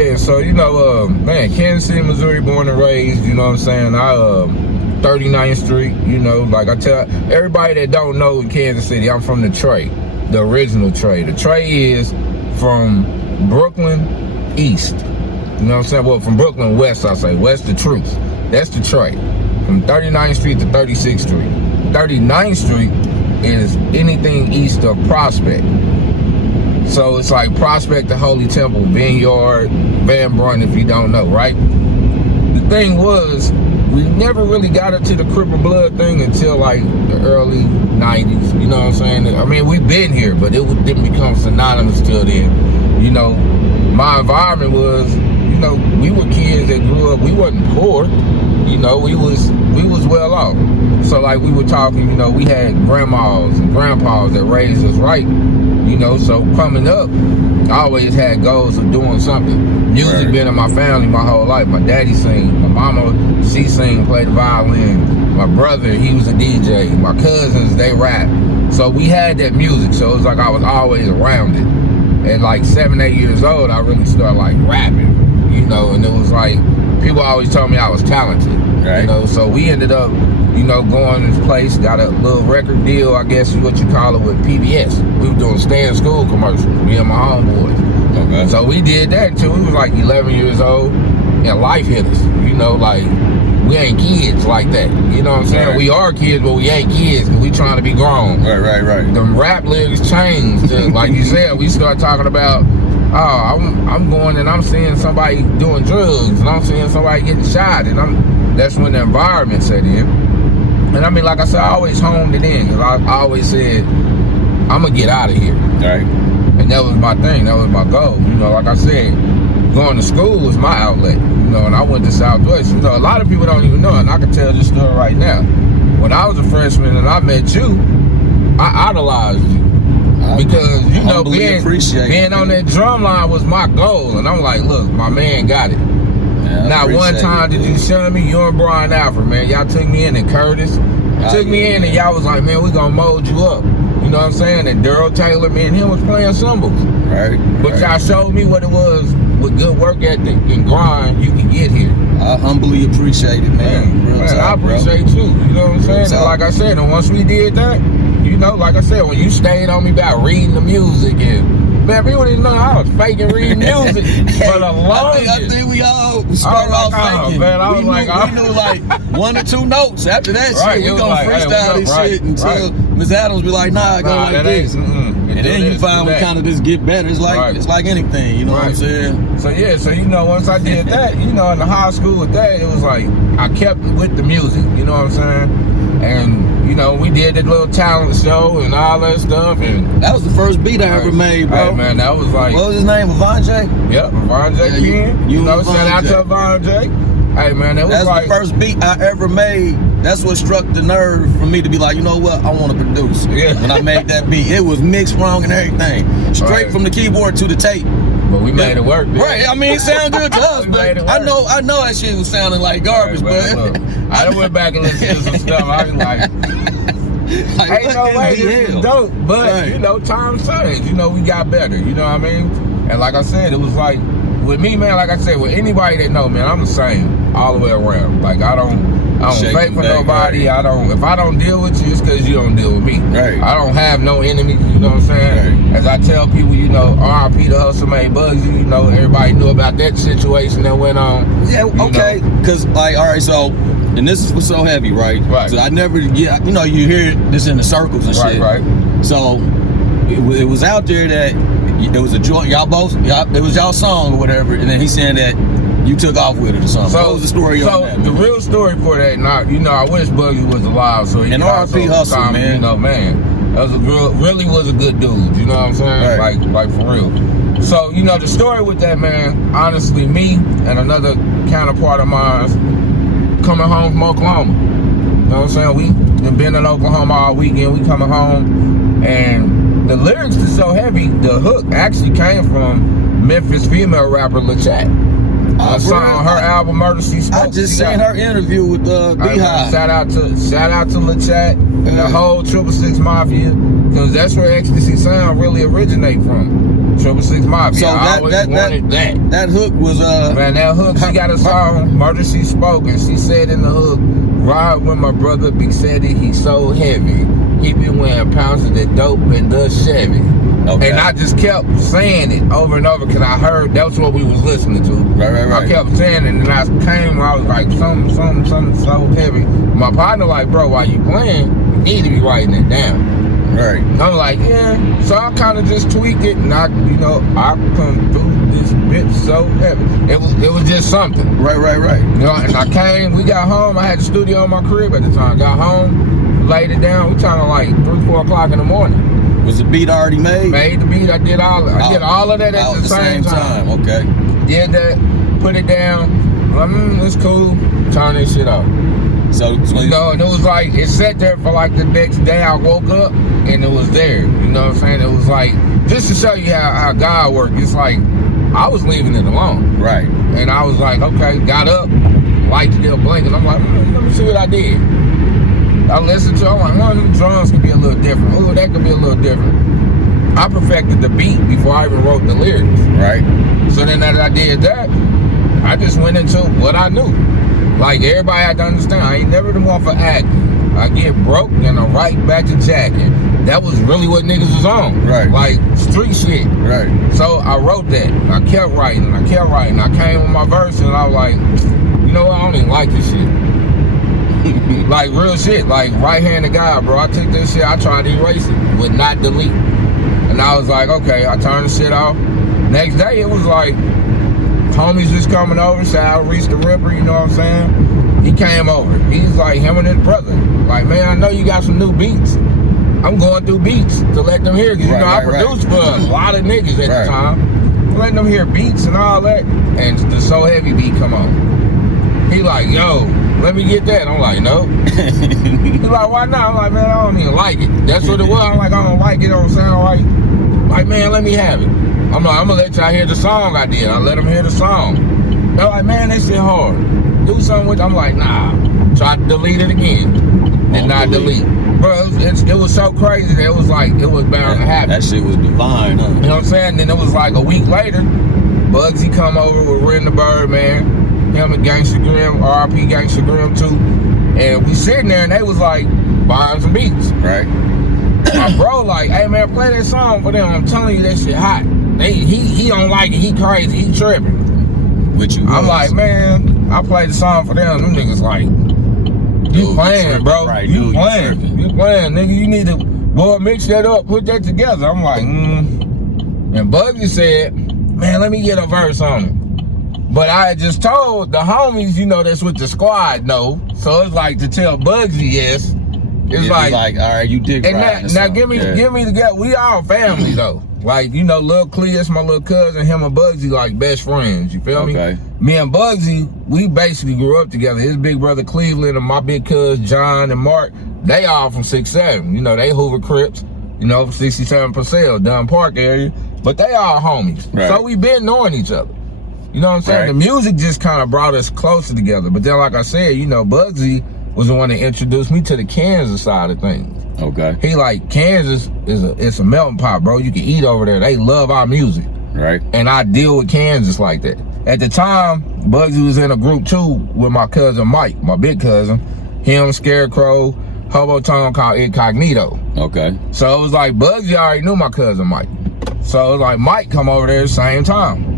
Yeah, so, you know, man, Kansas City, Missouri, born and raised, you know what I'm saying? 39th Street, you know, like I tell everybody that don't know Kansas City, I'm from the Tray, the original Tray. The Tray is from Brooklyn East, you know what I'm saying? Well, from Brooklyn West, I say, West the Truth. That's the Tray, from 39th Street to 36th Street. 39th Street is anything east of Prospect. So it's like Prospect to Holy Temple, Vineyard, Van Brunt, if you don't know, right? The thing was, we never really got into the Cripple Blood thing until like the early 90s, you know what I'm saying? I mean, we've been here, but it didn't become synonymous till then. You know, my environment was, you know, we were kids that grew up, we wasn't poor, you know, we was well off. So like we were talking, you know, we had grandmas and grandpas that raised us right, you know, so coming up, I always had goals of doing something. Music been in my family my whole life. My daddy sing, my mama, she sing, played the violin. My brother, he was a DJ. My cousins, they rap. So we had that music, so it was like I was always around it. At like 7, 8 years old, I really started like rapping, you know, and it was like, people always told me I was talented, you know, so we ended up, you know, going to this place, got a little record deal, I guess is what you call it, with PBS. We were doing stay in school commercials, me and my homeboys. Okay. So we did that until we was like 11 years old, and life hit us, you know, like, we ain't kids like that, you know what I'm saying? Right. We are kids, but we ain't kids, because we trying to be grown. Right. Them rap lyrics changed, like you said, we start talking about, oh, I'm going and I'm seeing somebody doing drugs, and I'm seeing somebody getting shot, and that's when the environment set in. And I mean, like I said, I always honed it in, because I always said, I'm going to get out of here. Right. And that was my thing, that was my goal. You know, like I said, going to school was my outlet, you know, and I went to Southwest. You know, a lot of people don't even know, and I can tell this story right now. When I was a freshman and I met you, I idolized you. Because, you know, being on that drum line was my goal. And I'm like, look, my man got it. Yeah, not one time did you shun me, you and Brian Alfred, man. Y'all took me in, and Curtis took me in, and y'all was like, man, we gonna mold you up. You know what I'm saying? And Daryl Taylor, me and him was playing cymbals. But y'all showed me what it was with good work ethic and grind, you can get here. I humbly appreciate it, man. I appreciate you. You know what I'm saying? And like I said, and once we did that, you know, like I said, when you stayed on me about reading the music, and man, people didn't know I was faking reading music for the longest. I think we all started off faking. Man, we knew like 1 or 2 notes. After that shit, we gonna freestyle this shit until Miss Adams be like, nah, go like this. And then you find we kind of just get better. It's like anything, you know what I'm saying? So yeah, so you know, once I did that, you know, in the high school with that, it was like I kept with the music, you know what I'm saying? And you know, we did that little talent show and all that stuff, and that was the first beat I ever made, bro. Hey, man, that was like, what was his name? Avon J? Yep, Avon J. You know, shout out to Avon J. Hey man, that's like the first beat I ever made. That's what struck the nerve for me to be like, you know what, I want to produce. Yeah. When I made that beat, it was mixed wrong and everything, straight from the keyboard to the tape. But we made it work, man. Right? I mean, it sounded good to us, but I know that shit was sounding like garbage, but I done went back and listened to some stuff. I was like, ain't no way this is dope. But you know, times change. You know, we got better. You know what I mean? And like I said, it was like with me, man. Like I said, with anybody that know, man, I'm the same all the way around. Like I don't fake for nobody. If I don't deal with you, it's because you don't deal with me. I don't have no enemies, you know what I'm saying? As I tell people, you know, R.I.P. the Hustle Made Bugsy, you know, everybody knew about that situation that went on. Yeah, okay. Because, like, all right, so, and this is what's so heavy, right? So I never get, you know, you hear this in the circles and shit. So it was out there that it was a joint, it was y'all song or whatever, and then he's saying that you took off with it or something. So what was the story on that? The real story for that, you know, I wish Bugsy was alive, so he and R.I.P. Hustle, man. You know, man, that was really was a good dude. You know what I'm saying? Like for real. So you know, the story with that, man. Honestly, me and another counterpart of mine coming home from Oklahoma. You know what I'm saying? We been in Oklahoma all weekend. We coming home, and the lyrics is so heavy. The hook actually came from Memphis female rapper LaChat. I saw on her album Murder She Spoke. I just seen her interview with Beehive. Shout out to LaChat and the whole 666 Mafia, because that's where Xta-C sound really originate from. 666 Mafia. So I always wanted that. That hook was man, that hook, she got a song, Murder She Spoken. She said in the hook, ride with my brother Big said it, he's so heavy. He be wearing pounds of that dope and the Chevy. Okay. And I just kept saying it over and over because I heard that's what we was listening to. Right. I kept saying it, and I came, I was like, something so heavy. My partner like, bro, while you playing, you need to be writing it down. Right. I'm like, yeah. So I kind of just tweak it, and I come through this bitch so heavy. It was just something. Right. You know, and I came, we got home. I had the studio in my crib at the time. Got home, laid it down. We talking like 3, 4 o'clock in the morning. Was the beat already made? Made the beat. I did all of that at the same time. Okay. Did that, put it down. It's cool. Turn this shit off. So you know, and it was like, it sat there for like the next day. I woke up and it was there. You know what I'm saying? It was like, just to show you how God works, it's like, I was leaving it alone. Right. And I was like, okay, got up, light still blinking. I'm like, let me see what I did. I listened to it, I'm like, one of them drums could be a little different. Oh, that could be a little different. I perfected the beat before I even wrote the lyrics. Right. So then as I did that, I just went into what I knew. Like, everybody had to understand, I ain't never the one for acting. I get broke and I right back to jacking. That was really what niggas was on. Right. Like, street shit. Right. So I wrote that. I kept writing. I came with my verse and I was like, you know what, I don't even like this shit. Like, real shit. Like, right-handed guy, bro. I took this shit, I tried to erase it, would not delete. And I was like, okay, I turned the shit off. Next day, it was like, homies just coming over, Sal Reese the Ripper, you know what I'm saying? He came over. He's like, him and his brother. Like, man, I know you got some new beats. I'm going through beats to let them hear, because, you know, I produced for a lot of niggas at the time. Letting them hear beats and all that. And the So Heavy beat come on. He like, yo, let me get that. I'm like, no. He's like, why not? I'm like, man, I don't even like it. That's what it was. I'm like, I don't like it. It don't sound right. Like, man, let me have it. I'm like, I'm gonna let y'all hear the song I did. I let them hear the song. They're like, man, that shit hard. Do something with it. I'm like, nah. Try to delete it again. Did not delete. Bro, it was so crazy that it was like, it was bound to happen. That shit was divine, huh? You know what I'm saying? Then it was like a week later, Bugsy come over with Ren the Bird, man. Him and Gangsta Grim, RP Gangsta Grim too. And we sitting there and they was like buying some beats. Right. My bro like, hey man, play that song for them. I'm telling you that shit hot. He don't like it, he crazy, he tripping. Which you I'm like, man, I played the song for them. Them niggas like, you playing, bro. Right, you playing. You playing, nigga. You need to, boy, mix that up, put that together. I'm like, And Bugsy said, man, let me get a verse on it. But I had just told the homies, you know, that's with the squad, no. So it's like to tell Bugsy yes. It's like, all right, you dig right. Now give me the guy. We all family though. Like, you know, Lil Cleus, my little cousin, him and Bugsy like best friends. You feel me? Me and Bugsy, we basically grew up together. His big brother Cleveland and my big cousin John and Mark, they all from 6'7". You know, they Hoover Crips. You know, 67 Purcell, Dunn Park area. But they all homies. Right. So we been knowing each other. You know what I'm saying? Right. The music just kind of brought us closer together. But then, like I said, you know, Bugsy was the one that introduced me to the Kansas side of things. Okay. He like, Kansas it's a melting pot, bro. You can eat over there. They love our music. Right. And I deal with Kansas like that. At the time, Bugsy was in a group too with my cousin Mike, my big cousin. Him, Scarecrow, Hobo Tone called Incognito. Okay. So it was like Bugsy already knew my cousin Mike. So it was like Mike come over there at the same time.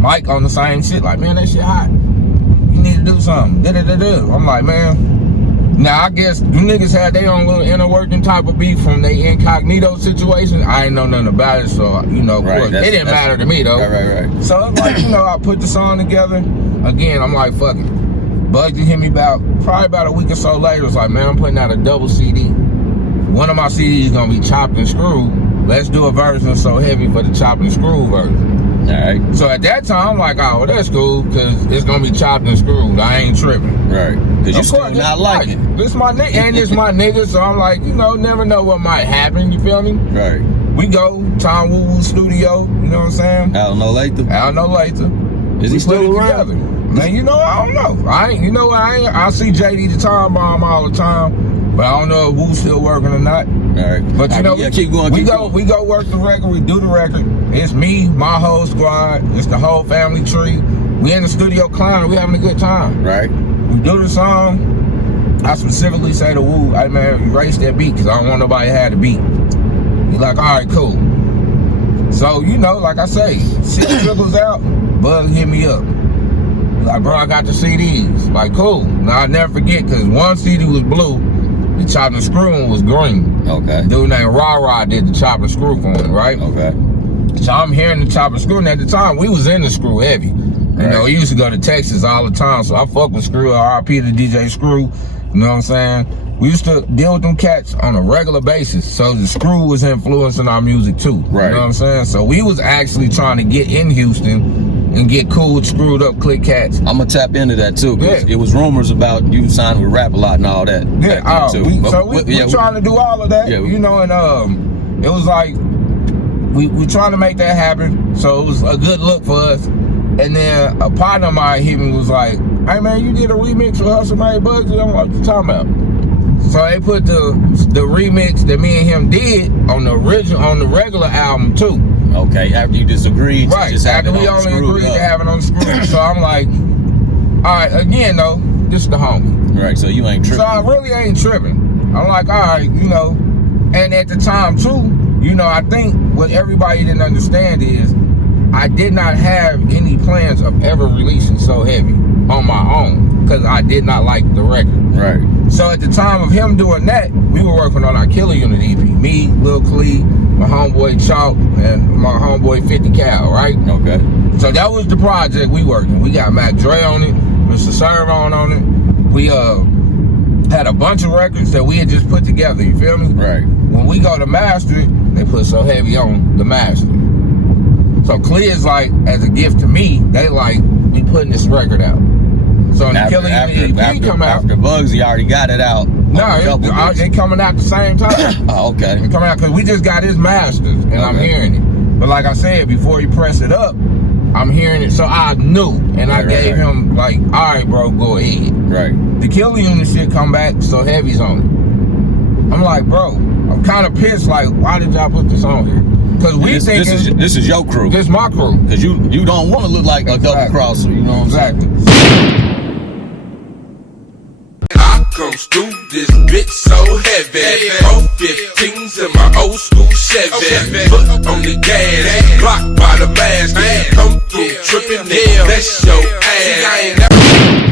Mike on the same shit, like, man, that shit hot. You need to do something. I'm like, man. Now, I guess you niggas had their own little inner working type of beef from their Incognito situation. I ain't know nothing about it, so, you know, of course, it didn't matter to me, though. Right. So, it's like, you know, I put the song together. Again, I'm like, fuck it. Bugsy hit me probably about a week or so later. It's like, man, I'm putting out a double CD. One of my CDs gonna be chopped and screwed. Let's do a version So Heavy for the chopped and screwed version. All right. So at that time, I'm like, oh, well, that's cool, because it's going to be chopped and screwed. I ain't tripping. Right. Because you still not like it. This my nigga, and it's my nigga, so I'm like, you know, never know what might happen, you feel me? Right. We go, Tom Woo Woo Studio, you know what I'm saying? I don't know later. Is he still around? Together. Man, you know, I don't know. You know what, I see JD the Time Bomb all the time. But I don't know if Woo's still working or not. All right. But you know, yeah, keep going. We go work the record. We do the record. It's me, my whole squad. It's the whole family tree. We in the studio clowning. We having a good time. Right. We do the song. I specifically say to Woo, "Hey man, erase that beat because I don't want nobody to have the beat." He's like, "All right, cool." So you know, like I say, shit trickles out. Bug hit me up. Like, bro, I got the CDs. Like, cool. Now I never forget because one CD was blue. The chop and screw one was green. Okay. Dude named Ra did the chop and screw for him, right? Okay. So I'm hearing the chop and screw, and at the time we was in the screw heavy. You know, we used to go to Texas all the time, so I fuck with Screw. RIP to DJ Screw. You know what I'm saying? We used to deal with them cats on a regular basis, so the Screw was influencing our music too. Right. You know what I'm saying? So we was actually trying to get in Houston and get cool with Screwed Up Click Cats. I'm gonna tap into that too, because it was rumors about you signing with Rap a Lot and all that. Yeah, we trying to do all of that. Yeah, you know, and it was like we trying to make that happen. So it was a good look for us. And then a partner of mine hit me, was like, "Hey man, you did a remix with Hustle Made Bugsy." I'm like, "What you talking about?" So they put the remix that me and him did on the regular album too. Okay, after you disagreed, right? Just after we only agreed to have it on the screw. So I'm like, all right, again though, this is the homie. Right. So you ain't tripping. So I really ain't tripping. I'm like, all right, you know. And at the time too, you know, I think what everybody didn't understand is I did not have any plans of ever releasing So Heavy on my own because I did not like the record. Right. So at the time of him doing that, we were working on our Killer Unit EP. Me, Lil Clee, my homeboy Chalk, and my homeboy 50 Cal, right? Okay. So that was the project we working. We got Mac Dre on it, Mr. Servon on it. We had a bunch of records that we had just put together, you feel me? Right. When we go to master it, they put So Heavy on the master. So Clear's like, as a gift to me, they like, we putting this record out. So when the Killer Unit EP come out. After Bugsy already got it out. No, they coming out the same time. Oh, okay. They coming out, because we just got his masters, and I'm hearing it. But like I said, before you press it up, I'm hearing it, so I knew. And I gave him like, all right, bro, go ahead. Right. The Killer Unit shit come back, So Heavy's on it. I'm like, bro, I'm kind of pissed, like, why did y'all put this on here? Because we thinking this is your crew. This is my crew. Because you don't want to look like a double crosser, you know what I'm saying? I comes through this bitch so heavy. 415s in my old school Chevy. Foot on the gas, blocked by the mask. Come through tripping, that's your ass.